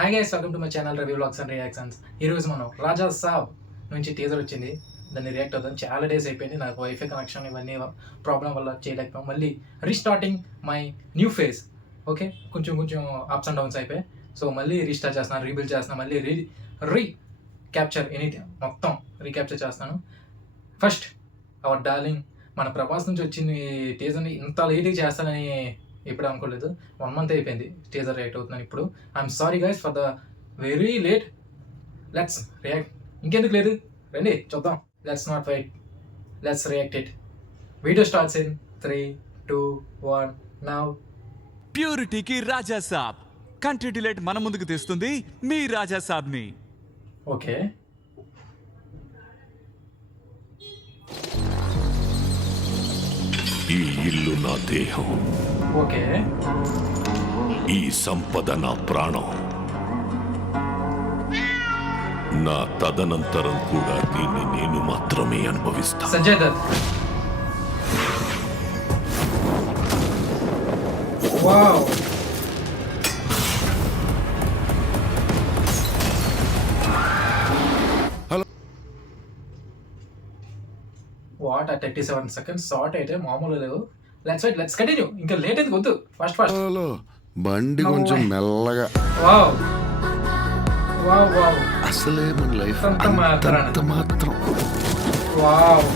Hi guys, welcome to my channel review vlogs and reactions. ఈరోజు మనం రాజా సాబ్ నుంచి teaser వచ్చింది, దాన్ని రియాక్ట్ అవుతాం. చాలా డేస్ అయిపోయింది, నాకు వైఫై కనెక్షన్ ఇవన్నీ ప్రాబ్లం వల్ల చేయలేకపోయాం. మళ్ళీ restarting my new phase. Okay, కొంచెం అప్స్ అండ్ డౌన్స్ అయిపోయాయి. సో మళ్ళీ రీస్టార్ట్ చేస్తున్నాను, రీబిల్డ్ చేస్తున్నాను, మళ్ళీ రీ క్యాప్చర్ మొత్తం రీక్యాప్చర్ చేస్తున్నాను. ఫస్ట్ అవర్ డార్లింగ్ మన ప్రభాస్ నుంచి వచ్చింది టీజర్ని ఇంత లేట్గా చేస్తానని ఎప్పుడు అనుకోలేదు. 1 month అయిపోయింది టీజర్ రియాక్ట్ అవుతున్నాను ఇప్పుడు. I'm sorry guys for the very late. Let's react. ఇంకెందుకు లేదు, రండి చూద్దాం. Let's not wait, let's react it. Video starts in 3, 2, 1 now. ప్యూరిటీకి రాజా సాబ్ కంట్రీ డిలైట్ మన ముందుకు తెస్తుంది మీ రాజా సాబ్ని. ఓకే, ఈ ఇల్లు నా దేహం, ఓకే, ఈ సంపద నా ప్రాణం. నా తదనంతరం కూడా దీన్ని నేను మాత్రమే అనుభవిస్తా. Sanjay Dutt. Wow, what 37 seconds short అయితే మామూలు లేవు. Let's continue. ఇంకా లేట్ అయితే వద్దు, ఫాస్ట్ హలో, బండి కొంచెం మెల్లగా. వావ్ వావ్ వావ్, అసలే మన లైఫ్ అంత అంత మాత్రం. వావ్,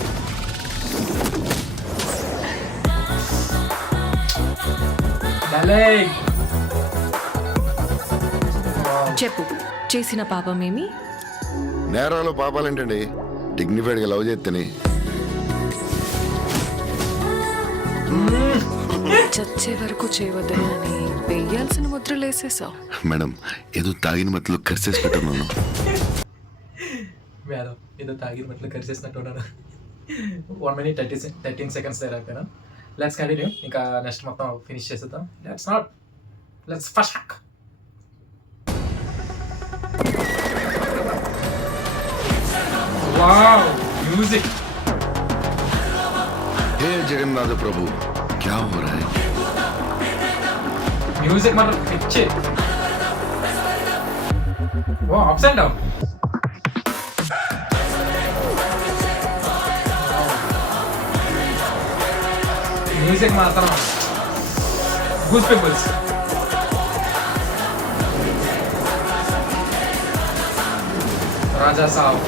చెప్పు, చేసిన పాపమేమి? నేరాలు పాపాలేంటండి, డిగ్నిఫైడ్గా లవ్ చేస్తేనే. చచ్చే వరకు చేయవద్దని అని వేయాల్సిన ముద్రలు వేసేసావు. మేడం, ఏదో తాగిన మత్తులో కరిసేసి పెట్టను. మేడం, ఏదో తాగిన మట్లు కరిచేసినట్టు ఉన్నాను. 1 minute 13 seconds దగ్గర అయిపోయాను. Let's continue. ఇంకా నెక్స్ట్ మొత్తం ఫినిష్ చేసేద్దాం. Let's first. Wow, music. हे जगन्नाथ प्रभु, क्या हो रहा है? म्यूजिक मतलब पिक्चर. वो अप्स एंड डाउन. म्यूजिक मात्र goose pimples. Raja Sahab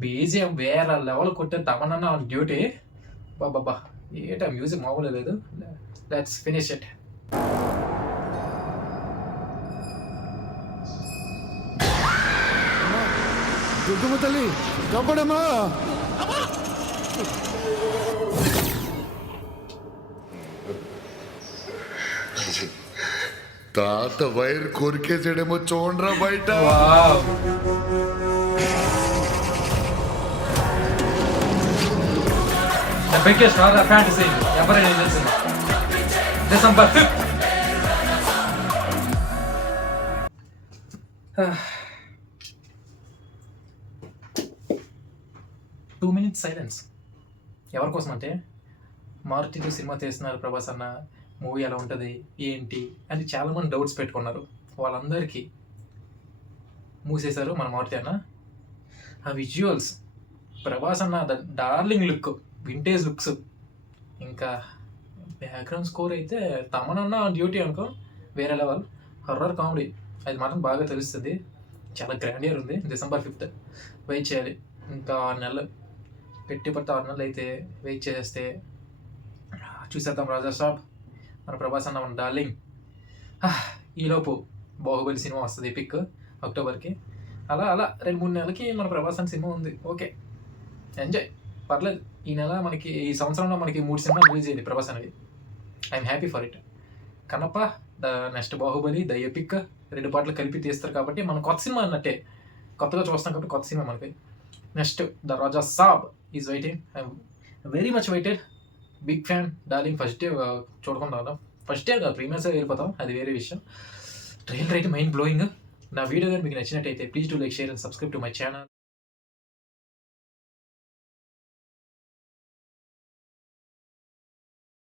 BGM వేరే లెవెల్ కొట్టే తమనన్న ఆన్ డ్యూటీ. బాబా, ఏటా మ్యూజిక్ మామూలు లేదు. Let's finish it. దుర్గమ్మ తల్లి కాపాడమ్మా. తాత వైర్ కొరికేసాడేమో చూడరా బయట. The biggest horror fantasy ever in existence. December 5th. 2 minutes silence. ఎవరి కోసం అంటే, మారుతి సినిమా తీస్తున్నారు ప్రభాస్ అన్న, మూవీ ఎలా ఉంటుంది ఏంటి అని చాలామంది డౌట్స్ పెట్టుకున్నారు. వాళ్ళందరికీ మూసేశారు మన మారుతి అన్న. ఆ విజువల్స్, ప్రభాస్ అన్న డార్లింగ్ లుక్, వింటేజ్ లుక్స్, ఇంకా బ్యాక్గ్రౌండ్ స్కోర్ అయితే తమనన్న డ్యూటీ అనుకో వేరే లెవెల్. హర్రర్ కామెడీ అది మాత్రం బాగా తెలుస్తుంది. చాలా గ్రాండియర్ ఉంది. December 5th వెయిట్ చేయాలి. ఇంకా 6 నెలలు పెట్టి పడితే 6 నెలలు అయితే వెయిట్ చేస్తే చూసేద్దాం రాజా సాబ్, మన ప్రభాస్ అన్న, మన డార్లింగ్. ఈలోపు బాహుబలి సినిమా వస్తుంది ఎపిక్ అక్టోబర్కి. అలా 2-3 నెలలకి మన ప్రభాస్ అన్న సినిమా ఉంది. ఓకే, ఎంజాయ్, పర్లేదు. ఈ నెల మనకి, ఈ సంవత్సరంలో మనకి 3 సినిమాలు రిలీజ్ అయ్యింది ప్రభాస్ అనేది. I'm happy for it. Kannappa, the next Baahubali, the epic 2 పాటలు కలిపి తీస్తారు కాబట్టి మనం కొత్త సినిమా అన్నట్టే, కొత్తగా చూస్తాం కాబట్టి కొత్త సినిమా మనకి. Next the Raja Saab is waiting. I'm very much waited. Big fan, darling. First day చూడకుండా, ఫస్ట్ డే ప్రీమియర్స్ వెళ్ళిపోతాం, అది వేరే విషయం. ట్రైలర్ అయితే మైండ్ బ్లోయింగ్. నా వీడియో కానీ మీకు నచ్చినట్టయితే please do like, share and subscribe to my channel.